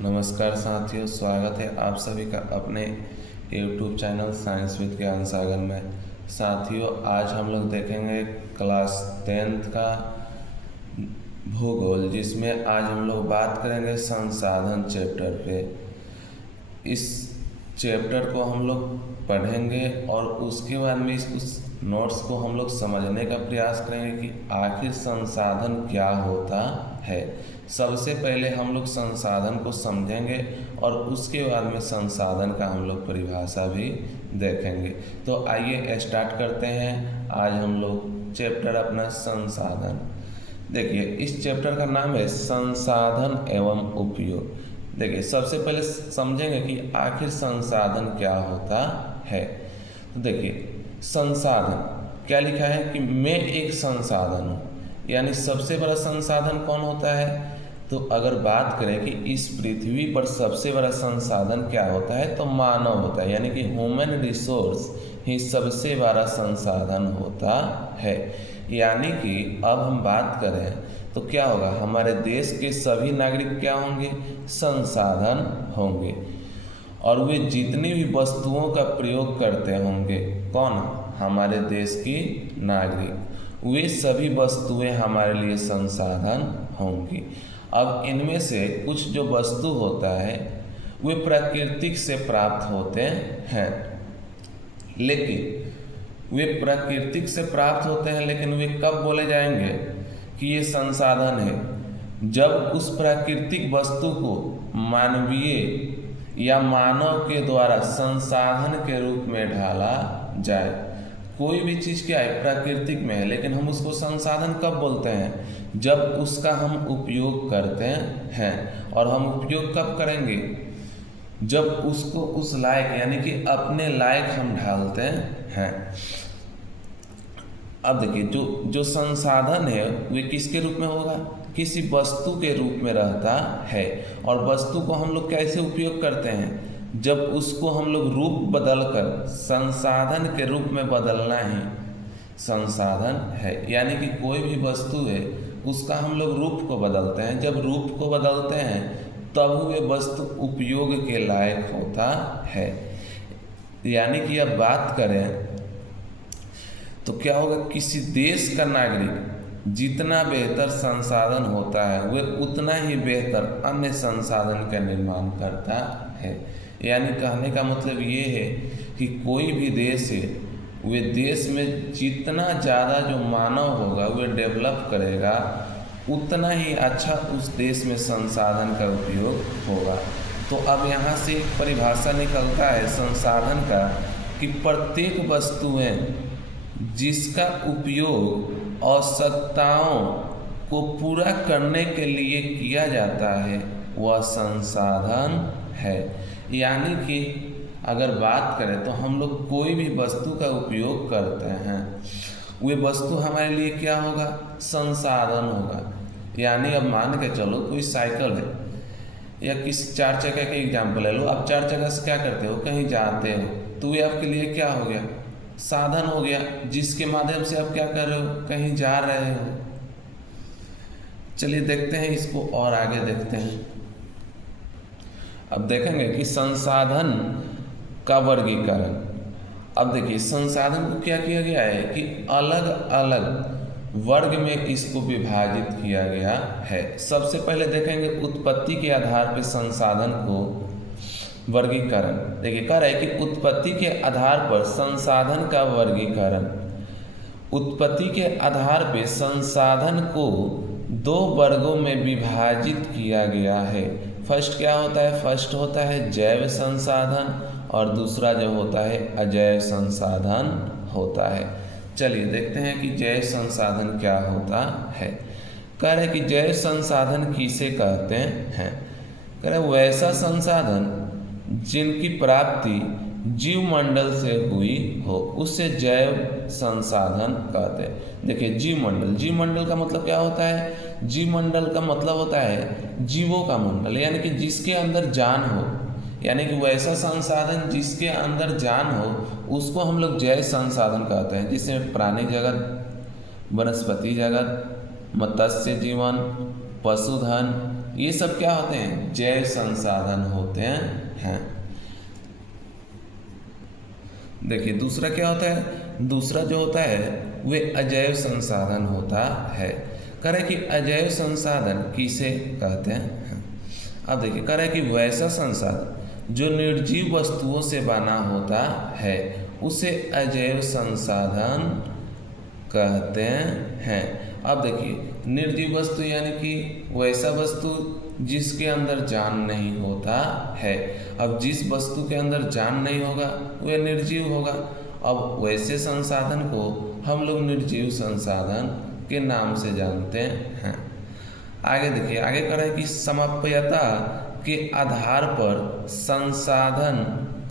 नमस्कार साथियों, स्वागत है आप सभी का अपने YouTube चैनल साइंस विद ज्ञान सागर में। साथियों, आज हम लोग देखेंगे क्लास 10th का भूगोल, जिसमें आज हम लोग बात करेंगे संसाधन चैप्टर पे। इस चैप्टर को हम लोग पढ़ेंगे और उसके बाद में उस नोट्स को हम लोग समझने का प्रयास करेंगे कि आखिर संसाधन क्या होता है। सबसे पहले हम लोग संसाधन को समझेंगे और उसके बाद में संसाधन का हम लोग परिभाषा भी देखेंगे। तो आइए स्टार्ट करते हैं आज हम लोग चैप्टर अपना संसाधन। देखिए, इस चैप्टर का नाम है संसाधन एवं उपयोग। देखिए, सबसे पहले समझेंगे कि आखिर संसाधन क्या होता है। तो देखिए, संसाधन क्या लिखा है कि मैं एक संसाधन हूँ, यानी सबसे बड़ा संसाधन कौन होता है। तो अगर बात करें कि इस पृथ्वी पर सबसे बड़ा संसाधन क्या होता है, तो मानव होता है, यानी कि ह्यूमन रिसोर्स ही सबसे बड़ा संसाधन होता है। यानी कि अब हम बात करें तो क्या होगा, हमारे देश के सभी नागरिक क्या होंगे, संसाधन होंगे, और वे जितनी भी वस्तुओं का प्रयोग करते होंगे, कौन, हमारे देश की नागरिक, वे सभी वस्तुएं हमारे लिए संसाधन होंगी। अब इनमें से कुछ जो वस्तु होता है वे प्राकृतिक से प्राप्त होते हैं, लेकिन वे प्राकृतिक से प्राप्त होते हैं, लेकिन वे कब बोले जाएंगे कि ये संसाधन है, जब उस प्राकृतिक वस्तु को मानवीय या मानव के द्वारा संसाधन के रूप में ढाला जाए। कोई भी चीज़ क्या है, प्राकृतिक में है, लेकिन हम उसको संसाधन कब बोलते हैं, जब उसका हम उपयोग करते हैं। और हम उपयोग कब करेंगे, जब उसको उस लायक, यानी कि अपने लायक हम ढालते हैं। अब देखिए, जो संसाधन है वे किसके रूप में होगा, किसी वस्तु के रूप में रहता है। और वस्तु को हम लोग कैसे उपयोग करते हैं, जब उसको हम लोग रूप बदलकर संसाधन के रूप में बदलना ही संसाधन है। यानी कि कोई भी वस्तु है उसका हम लोग रूप को बदलते हैं। जब रूप को बदलते हैं तब वे वस्तु उपयोग के लायक होता है। यानी कि अब बात करें तो क्या होगा, किसी देश का नागरिक जितना बेहतर संसाधन होता है वह उतना ही बेहतर अन्य संसाधन का निर्माण करता है। यानी कहने का मतलब ये है कि कोई भी देश है, वे देश में जितना ज़्यादा जो मानव होगा वह डेवलप करेगा, उतना ही अच्छा उस देश में संसाधन का उपयोग होगा। तो अब यहाँ से एक परिभाषा निकलता है संसाधन का कि प्रत्येक वस्तुएं जिसका उपयोग आवश्यकताओं को पूरा करने के लिए किया जाता है वह संसाधन है। यानी कि अगर बात करें तो हम लोग कोई भी वस्तु का उपयोग करते हैं, वे वस्तु हमारे लिए क्या होगा, संसाधन होगा। यानी अब मान के चलो कोई साइकिल है या किसी चार चक्के का एग्जाम्पल ले लो। आप चार चक्का से क्या करते हो, कहीं जाते हो, तो ये आपके लिए क्या हो गया, साधन हो गया, जिसके माध्यम से आप क्या कर रहे हो, कहीं जा रहे हो। चलिए देखते हैं इसको और आगे देखते हैं। अब देखेंगे कि संसाधन का वर्गीकरण। अब देखिए, संसाधन को क्या किया गया है कि अलग अलग वर्ग में इसको विभाजित किया गया है। सबसे पहले देखेंगे उत्पत्ति के आधार पर संसाधन को वर्गीकरण। देखिए, कह रहा है कि उत्पत्ति के आधार पर संसाधन का वर्गीकरण। उत्पत्ति के आधार पर संसाधन को दो वर्गों में विभाजित किया गया है। फर्स्ट क्या होता है, फर्स्ट होता है जैव संसाधन और दूसरा जो होता है अजैव संसाधन होता है। चलिए देखते हैं कि जैव संसाधन क्या होता है। कह रहे कि जैव संसाधन किसे कहते हैं, कह रहे वैसा संसाधन जिनकी प्राप्ति जीवमंडल से हुई हो उसे जैव संसाधन कहते हैं। देखिए, जीवमंडल का मतलब क्या होता है, जीवमंडल का मतलब होता है जीवों का मंडल, यानी कि जिसके अंदर जान हो। यानी कि वैसा संसाधन जिसके अंदर जान हो उसको हम लोग जैव संसाधन कहते हैं, जिसमें प्राणी जगत, वनस्पति जगत, मत्स्य जीवन, पशुधन, ये सब क्या होते हैं? जैव संसाधन होते हैं। देखिए दूसरा क्या होता है? दूसरा जो होता है वे अजैव संसाधन होता है। कह रहे कि अजैव संसाधन किसे कहते हैं? अब देखिए कह रहे कि वैसा संसाधन जो निर्जीव वस्तुओं से बना होता है उसे अजैव संसाधन कहते हैं। अब देखिए निर्जीव वस्तु यानी कि वैसा वस्तु जिसके अंदर जान नहीं होता है। अब जिस वस्तु के अंदर जान नहीं होगा वह निर्जीव होगा। अब वैसे संसाधन को हम लोग निर्जीव संसाधन के नाम से जानते हैं। आगे देखिए, आगे कह रहा है कि समाप्यता के आधार पर संसाधन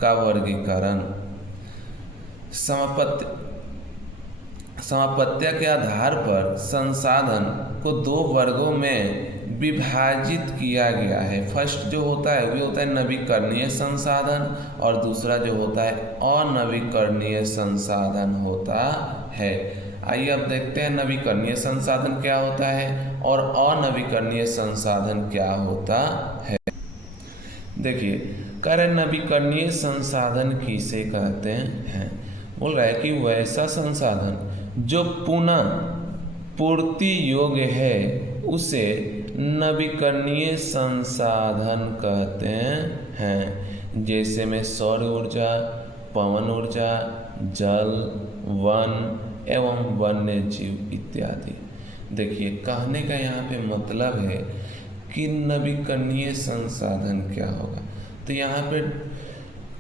का वर्गीकरण। समापत्य के आधार पर संसाधन को दो वर्गों में विभाजित किया गया है। फर्स्ट जो होता है वो होता है नवीकरणीय संसाधन और दूसरा जो होता है अनवीकरणीय संसाधन होता है। आइए अब देखते हैं नवीकरणीय संसाधन क्या होता है और अनवीकरणीय संसाधन क्या होता है। देखिए कह रहे नवीकरणीय संसाधन किसे कहते हैं? बोल रहा है कि वैसा संसाधन जो पुनः पूर्ति योग्य है उसे नवीकरणीय संसाधन कहते हैं। जैसे में सौर ऊर्जा, पवन ऊर्जा, जल, वन एवं वन्य जीव इत्यादि। देखिए कहने का यहाँ पे मतलब है कि नवीकरणीय संसाधन क्या होगा। तो यहाँ पे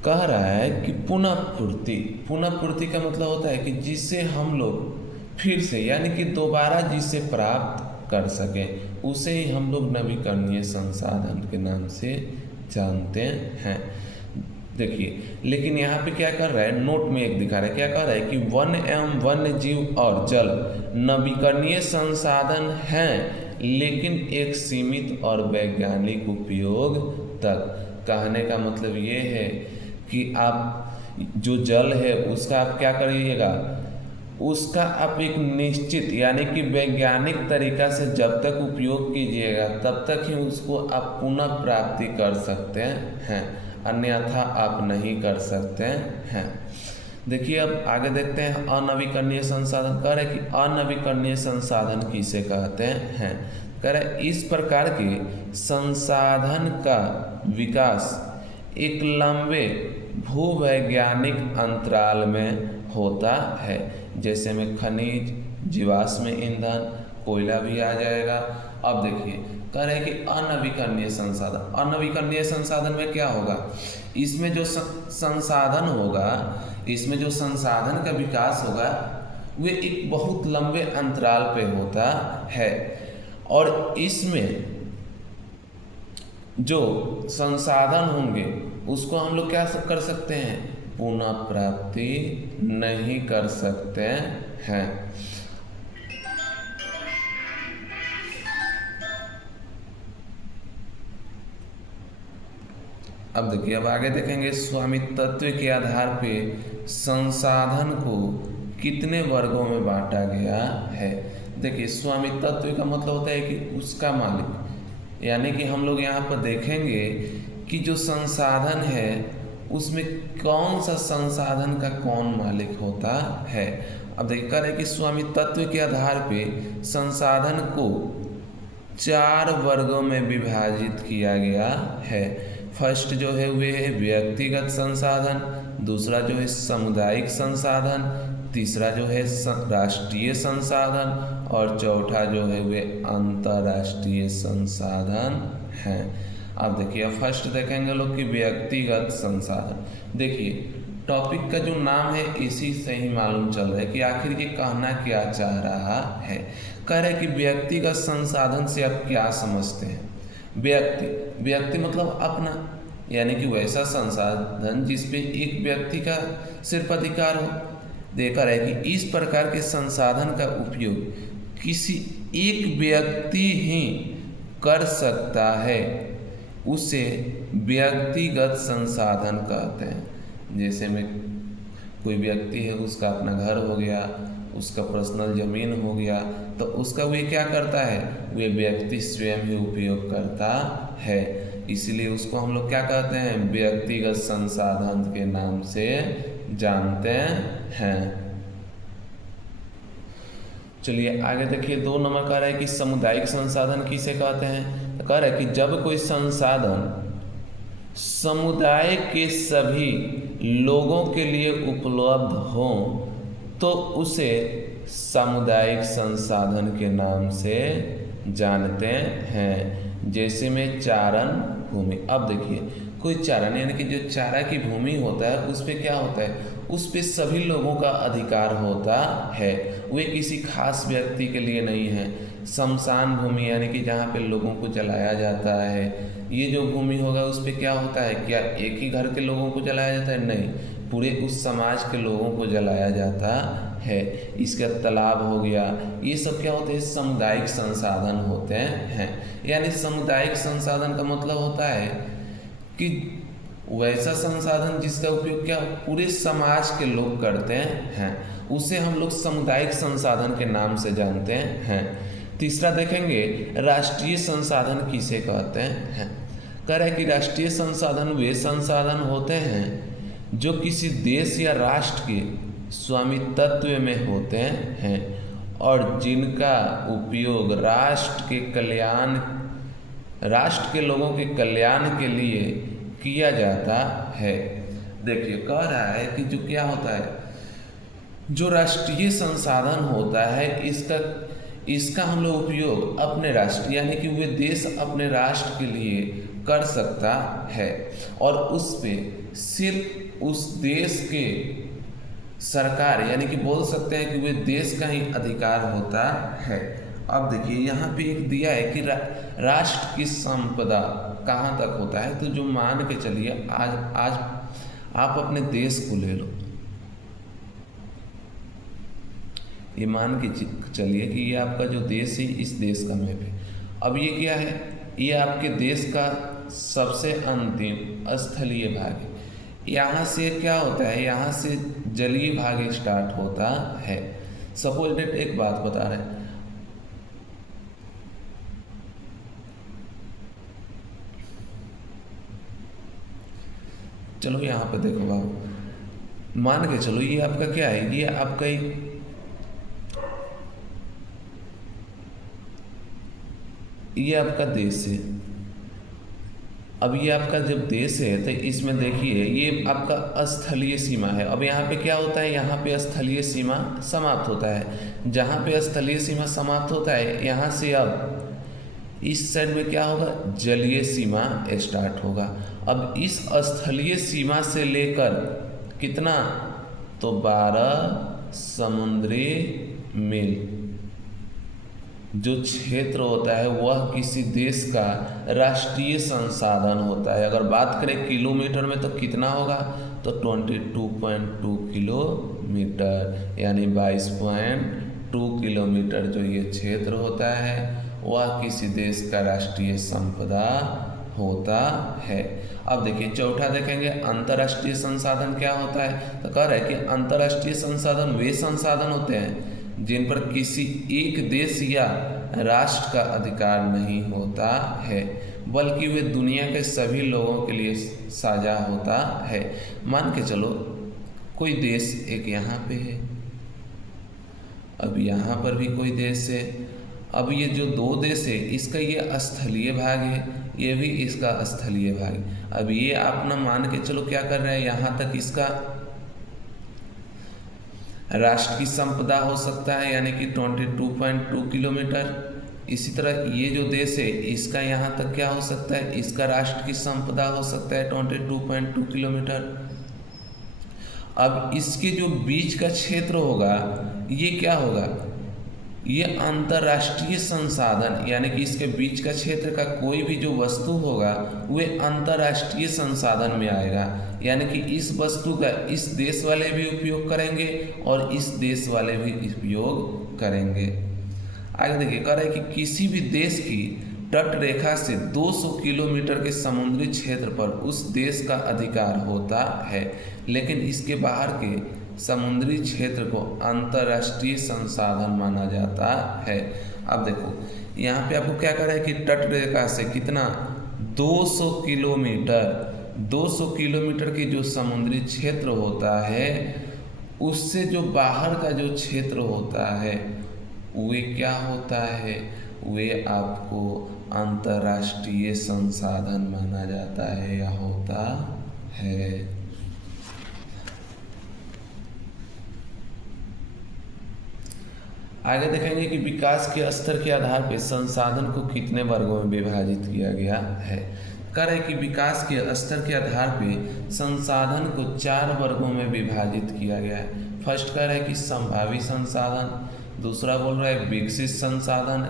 कह रहा है कि पुनः पूर्ति का मतलब होता है कि जिससे हम लोग फिर से यानी कि दोबारा जिसे प्राप्त कर सकें उसे ही हम लोग नवीकरणीय संसाधन के नाम से जानते हैं। देखिए लेकिन यहाँ पे क्या कर रहा है, नोट में एक दिखा रहा है, क्या कह रहा है कि वन एवं वन्य जीव और जल नवीकरणीय संसाधन हैं लेकिन एक सीमित और वैज्ञानिक उपयोग तक। कहने का मतलब ये है कि आप जो जल है उसका आप क्या करिएगा, उसका आप एक निश्चित यानी कि वैज्ञानिक तरीका से जब तक उपयोग कीजिएगा तब तक ही उसको आप पुनः प्राप्ति कर सकते हैं, अन्यथा आप नहीं कर सकते हैं। देखिए अब आगे देखते हैं अनवीकरणीय संसाधन। कह रहे कि अनवीकरणीय संसाधन किसे कहते हैं? कह रहे इस प्रकार के संसाधन का विकास एक लंबे भूवैज्ञानिक अंतराल में होता है। जैसे में खनिज, जीवाश्म ईंधन, कोयला भी आ जाएगा। अब देखिए कह रहे हैं कि अनवीकरणीय संसाधन, अनवीकरणीय संसाधन में क्या होगा, इसमें जो संसाधन होगा, इसमें जो संसाधन का विकास होगा वे एक बहुत लंबे अंतराल पे होता है और इसमें जो संसाधन होंगे उसको हम लोग क्या कर सकते हैं, पुनः प्राप्ति नहीं कर सकते हैं। अब देखिए अब आगे देखेंगे स्वामित्व के आधार पे संसाधन को कितने वर्गों में बांटा गया है। देखिए स्वामित्व का मतलब होता है कि उसका मालिक, यानी कि हम लोग यहाँ पर देखेंगे कि जो संसाधन है उसमें कौन सा संसाधन का कौन मालिक होता है। अब देखिए कह रहे कि स्वामित्व के आधार पे संसाधन को 4 वर्गों में विभाजित किया गया है। फर्स्ट जो है वे है व्यक्तिगत संसाधन, दूसरा जो है सामुदायिक संसाधन, तीसरा जो है राष्ट्रीय संसाधन और चौथा जो है वे अंतर्राष्ट्रीय संसाधन हैं। अब देखिए अब फर्स्ट देखेंगे लोग कि व्यक्तिगत संसाधन। देखिए टॉपिक का जो नाम है इसी से ही मालूम चल रहा है कि आखिर ये कहना क्या चाह रहा है। कह रहे कि व्यक्तिगत संसाधन से आप क्या समझते हैं। व्यक्ति मतलब अपना, यानी कि वैसा संसाधन जिसपे एक व्यक्ति का सिर्फ अधिकार हो। देखा रहे कि इस प्रकार के संसाधन का उपयोग किसी एक व्यक्ति ही कर सकता है, उसे व्यक्तिगत संसाधन कहते हैं। जैसे में कोई व्यक्ति है, उसका अपना घर हो गया, उसका पर्सनल ज़मीन हो गया, तो उसका वे क्या करता है, वे व्यक्ति स्वयं ही उपयोग करता है। इसलिए उसको हम लोग क्या कहते हैं, व्यक्तिगत संसाधन के नाम से जानते हैं। चलिए आगे देखिए, 2 नंबर कह रहा है कि सामुदायिक संसाधन किसे कहते हैं। तो कह रहा है कि जब कोई संसाधन समुदाय के सभी लोगों के लिए उपलब्ध हो तो उसे सामुदायिक संसाधन के नाम से जानते हैं। जैसे में चारण भूमि। अब देखिए, कोई चारण यानी कि जो चारा की भूमि होता है उस पे क्या होता है, उस पे सभी लोगों का अधिकार होता है, वे किसी खास व्यक्ति के लिए नहीं है। शमशान भूमि यानी कि जहाँ पे लोगों को जलाया जाता है, ये जो भूमि होगा उस पे क्या होता है, क्या एक ही घर के लोगों को जलाया जाता है, नहीं, पूरे उस समाज के लोगों को जलाया जाता है। इसका तालाब हो गया, ये सब क्या होते हैं, सामुदायिक संसाधन होते हैं। यानी सामुदायिक संसाधन का मतलब होता है कि वैसा संसाधन जिसका उपयोग क्या पूरे समाज के लोग करते हैं, उसे हम लोग सामुदायिक संसाधन के नाम से जानते हैं। तीसरा देखेंगे, राष्ट्रीय संसाधन किसे कहते हैं। कह रहा है कि राष्ट्रीय संसाधन वे संसाधन होते हैं जो किसी देश या राष्ट्र के स्वामित्व में होते हैं और जिनका उपयोग राष्ट्र के लोगों के कल्याण के लिए किया जाता है। देखिए, कह रहा है कि जो क्या होता है, जो राष्ट्रीय संसाधन होता है इसका हम लोग उपयोग अपने राष्ट्र यानी कि वे देश अपने राष्ट्र के लिए कर सकता है और उस पे सिर्फ उस देश के सरकार यानी कि बोल सकते हैं कि वे देश का ही अधिकार होता है। अब देखिए, यहाँ पे एक दिया है कि राष्ट्र की संपदा कहाँ तक होता है। तो जो मान के चलिए, आज आप अपने देश को ले लो, ये मान के चलिए कि ये आपका जो देश है, इस देश का मैप है। अब ये क्या है, ये आपके देश का सबसे अंतिम स्थलीय भाग है। यहाँ से क्या होता है, यहाँ से जलीय भाग स्टार्ट होता है। सपोज डेट एक बात बता रहे हैं, चलो यहाँ पे देखो बाबू, मान के चलो ये आपका क्या है, ये आपका ये आपका देश है। अब ये आपका जब देश है तो इसमें देखिए ये आपका स्थलीय सीमा है। अब यहाँ पे क्या होता है, यहाँ पे स्थलीय सीमा समाप्त होता है। जहाँ पे स्थलीय सीमा समाप्त होता है, यहाँ से अब इस साइड में क्या होगा, जलीय सीमा स्टार्ट होगा। अब इस स्थलीय सीमा से लेकर कितना, तो 12 समुद्री मील जो क्षेत्र होता है वह किसी देश का राष्ट्रीय संसाधन होता है। अगर बात करें किलोमीटर में तो कितना होगा, तो 22.2 किलोमीटर यानी 22.2 किलोमीटर जो ये क्षेत्र होता है वह किसी देश का राष्ट्रीय संपदा होता है। अब देखिए, चौथा देखेंगे, अंतर्राष्ट्रीय संसाधन क्या होता है। तो कह रहा है कि अंतर्राष्ट्रीय संसाधन वे संसाधन होते हैं जिन पर किसी एक देश या राष्ट्र का अधिकार नहीं होता है, बल्कि वे दुनिया के सभी लोगों के लिए साझा होता है। मान के चलो कोई देश एक यहाँ पे है, अब यहाँ पर भी कोई देश है। अब ये जो 2 देश है, इसका ये स्थलीय भाग है, ये भी इसका स्थलीय भाग है। अब ये आप ना मान के चलो क्या कर रहे हैं, यहाँ तक इसका राष्ट्र की संपदा हो सकता है यानी कि 22.2 किलोमीटर। इसी तरह ये जो देश है इसका यहाँ तक क्या हो सकता है, इसका राष्ट्र की संपदा हो सकता है 22.2 किलोमीटर। अब इसके जो बीच का क्षेत्र होगा ये क्या होगा, ये अंतर्राष्ट्रीय संसाधन यानी कि इसके बीच का क्षेत्र का कोई भी जो वस्तु होगा वे अंतर्राष्ट्रीय संसाधन में आएगा। यानी कि इस वस्तु का इस देश वाले भी उपयोग करेंगे और इस देश वाले भी उपयोग करेंगे। आगे देखिए, कह रहा है कि किसी भी देश की तट रेखा से 200 किलोमीटर के समुद्री क्षेत्र पर उस देश का अधिकार होता है, लेकिन इसके बाहर के समुद्री क्षेत्र को अंतर्राष्ट्रीय संसाधन माना जाता है। अब देखो यहाँ पे आपको क्या कर रहा है कि तट रेखा से कितना 200 किलोमीटर की जो समुद्री क्षेत्र होता है उससे जो बाहर का जो क्षेत्र होता है वे क्या होता है, वे आपको अंतर्राष्ट्रीय संसाधन माना जाता है या होता है। आगे देखेंगे कि विकास के स्तर के आधार पर संसाधन को कितने वर्गों में विभाजित किया गया है। कह रहे कि विकास के स्तर के आधार पर संसाधन को 4 वर्गों में विभाजित किया गया है। फर्स्ट कह रहा है कि संभावी संसाधन, दूसरा बोल रहा है विकसित संसाधन,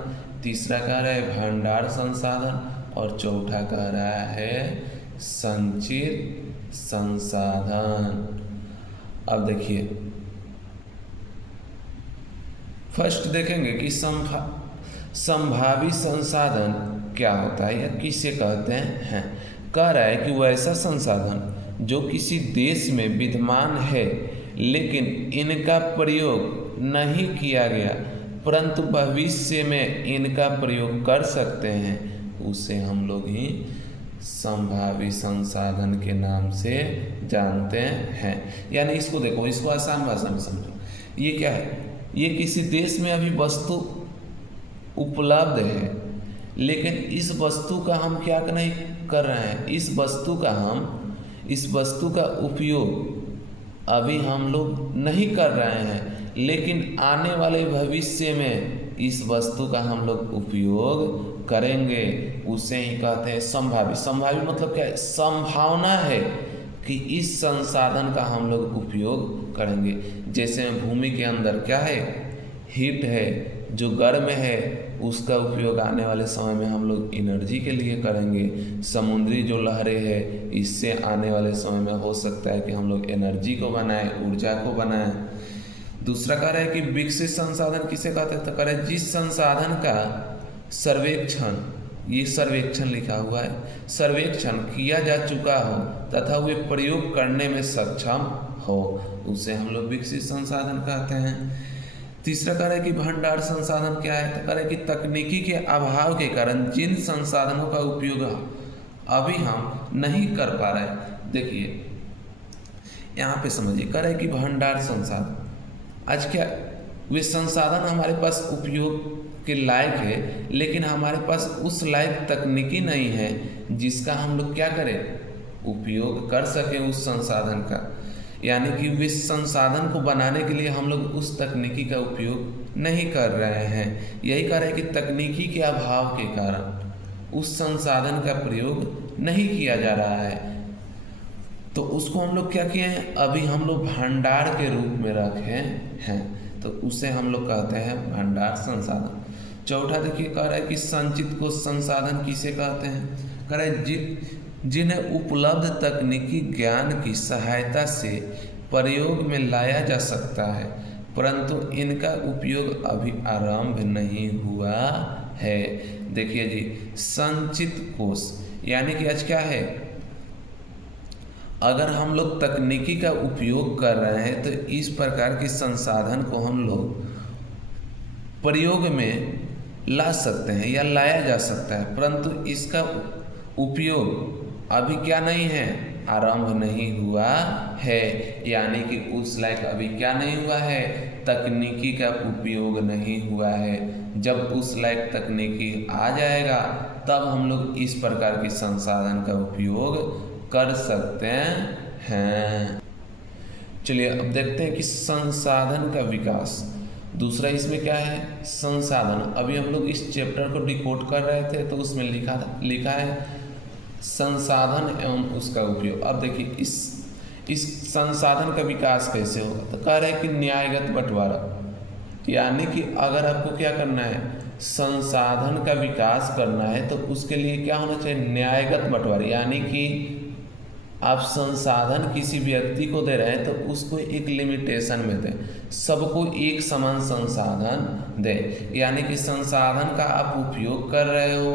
तीसरा कह रहा है भंडार संसाधन और चौथा कह रहा है संचित संसाधन। अब देखिए फर्स्ट देखेंगे कि संभावी संसाधन क्या होता है या किसे कहते हैं। कह रहा है कि वैसा संसाधन जो किसी देश में विद्यमान है लेकिन इनका प्रयोग नहीं किया गया परंतु भविष्य में इनका प्रयोग कर सकते हैं, उसे हम लोग ही संभावी संसाधन के नाम से जानते हैं। यानी इसको देखो, इसको आसान भाषा में समझो। ये क्या है, ये किसी देश में अभी वस्तु उपलब्ध है लेकिन इस वस्तु का हम क्या नहीं कर रहे हैं, इस वस्तु का उपयोग अभी हम लोग नहीं कर रहे हैं लेकिन आने वाले भविष्य में इस वस्तु का हम लोग उपयोग करेंगे, उसे ही कहते हैं संभावी। संभावी मतलब क्या है, संभावना है कि इस संसाधन का हम लोग उपयोग करेंगे। जैसे भूमि के अंदर क्या है, हीट है, जो गर्म है उसका उपयोग आने वाले समय में हम लोग एनर्जी के लिए करेंगे। समुद्री जो लहरें हैं इससे आने वाले समय में हो सकता है कि हम लोग एनर्जी को बनाएं, ऊर्जा को बनाएं। दूसरा कह रहा है कि विकसित संसाधन किसे कहते हैं, तो कह रहे हैं जिस संसाधन का सर्वेक्षण, ये सर्वेक्षण लिखा हुआ है, सर्वेक्षण किया जा चुका हो तथा वे प्रयोग करने में सक्षम हो, उसे हम लोग विकसित संसाधन कहते हैं। तीसरा कह रहा है कि भंडार संसाधन क्या है, तो कह रहा है कि तकनीकी के अभाव के कारण जिन संसाधनों का उपयोग अभी हम नहीं कर पा रहे। देखिए यहाँ पे समझिए, कह रहा है कि भंडार संसाधन आज क्या, वे संसाधन हमारे पास उपयोग के लायक है लेकिन हमारे पास उस लायक तकनीकी नहीं है जिसका हम लोग क्या करें, उपयोग कर सकें उस संसाधन का। यानी कि वे संसाधन को बनाने के लिए हम लोग उस तकनीकी का उपयोग नहीं कर रहे हैं। यही कह रहे हैं कि तकनीकी के अभाव के कारण उस संसाधन का प्रयोग नहीं किया जा रहा है, तो उसको हम लोग क्या किए हैं, अभी हम लोग भंडार के रूप में रखे हैं, तो उसे हम लोग कहते हैं भंडार संसाधन। चौथा देखिए, कह रहा है कि संचित को संसाधन किसे कहते हैं, कह रहा है जिन्हें उपलब्ध तकनीकी ज्ञान की सहायता से प्रयोग में लाया जा सकता है परंतु इनका उपयोग अभी आरंभ नहीं हुआ है। देखिए जी, संचित कोष यानी कि आज क्या है, अगर हम लोग तकनीकी का उपयोग कर रहे हैं तो इस प्रकार के संसाधन को हम लोग प्रयोग में ला सकते हैं या लाया जा सकता है परंतु इसका उपयोग अभी क्या नहीं है, आरंभ नहीं हुआ है। यानी कि उस लायक अभी क्या नहीं हुआ है, तकनीकी का उपयोग नहीं हुआ है। जब उस लायक तकनीकी आ जाएगा तब हम लोग इस प्रकार के संसाधन का उपयोग कर सकते हैं। चलिए अब देखते हैं कि संसाधन का विकास। दूसरा इसमें क्या है, संसाधन। अभी हम लोग इस चैप्टर को डिकोड कर रहे थे तो उसमें लिखा है संसाधन एवं उसका उपयोग। अब देखिए इस संसाधन का विकास कैसे होगा, तो कह रहे हैं कि न्यायगत बंटवारा। यानी कि अगर आपको क्या करना है, संसाधन का विकास करना है तो उसके लिए क्या होना चाहिए, न्यायगत बंटवारा। यानी कि आप संसाधन किसी व्यक्ति को दे रहे हैं तो उसको एक लिमिटेशन में दें, सबको एक समान संसाधन दें। यानी कि संसाधन का आप उपयोग कर रहे हो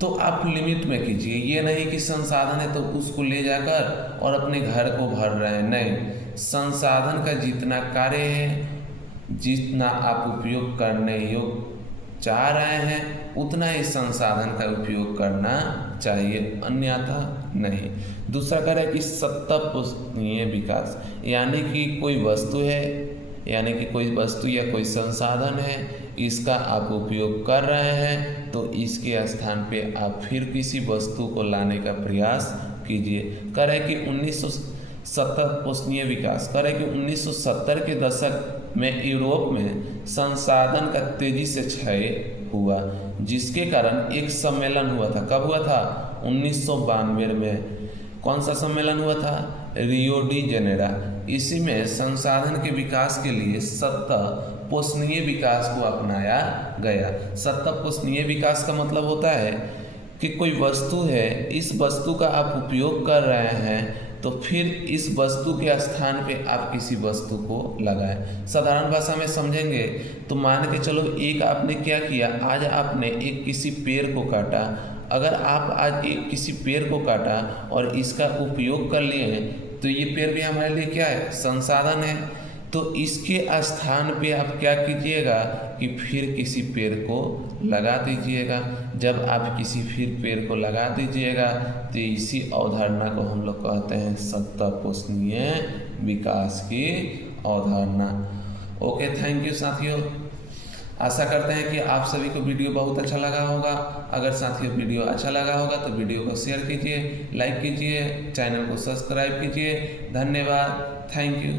तो आप लिमिट में कीजिए। ये नहीं कि संसाधन है तो उसको ले जाकर और अपने घर को भर रहे हैं, नहीं। संसाधन का जितना कार्य है, जितना आप उपयोग करने योग्य चाह रहे हैं, उतना ही संसाधन का उपयोग करना चाहिए, अन्यथा नहीं। दूसरा कार्य है कि सत्तापोषणीय विकास, यानी कि कोई वस्तु है, यानी कि कोई वस्तु या कोई संसाधन है, इसका आप उपयोग कर रहे हैं तो इसके स्थान पे आप फिर किसी वस्तु को लाने का प्रयास कीजिए। कह रहे कि 1970 पोषणीय विकास, कह रहे कि 1970 के दशक में यूरोप में संसाधन का तेजी से क्षय हुआ, जिसके कारण एक सम्मेलन हुआ था। कब हुआ था? 1992 में। कौन सा सम्मेलन हुआ था? Rio de Janeiro. इसी में संसाधन के विकास के लिए सतत पोषणीय विकास को अपनाया गया। सतत पोषणीय विकास का मतलब होता है कि कोई वस्तु है, इस वस्तु का आप उपयोग कर रहे हैं तो फिर इस वस्तु के स्थान पे आप किसी वस्तु को लगाएं। साधारण भाषा में समझेंगे तो मान के चलो, एक आपने क्या किया, आज आपने एक किसी पेड़ को काटा। अगर आप आज एक किसी पेड़ को काटा और इसका उपयोग कर लिए तो ये पेड़ भी हमारे लिए क्या है? संसाधन है। तो इसके स्थान पे आप क्या कीजिएगा कि फिर किसी पेड़ को लगा दीजिएगा। जब आप किसी फिर पेड़ को लगा दीजिएगा तो इसी अवधारणा को हम लोग कहते हैं सतत पोषणीय विकास की अवधारणा। ओके, थैंक यू साथियों। आशा करते हैं कि आप सभी को वीडियो बहुत अच्छा लगा होगा। अगर साथियों वीडियो अच्छा लगा होगा तो वीडियो को शेयर कीजिए, लाइक कीजिए, चैनल को सब्सक्राइब कीजिए। धन्यवाद, थैंक यू।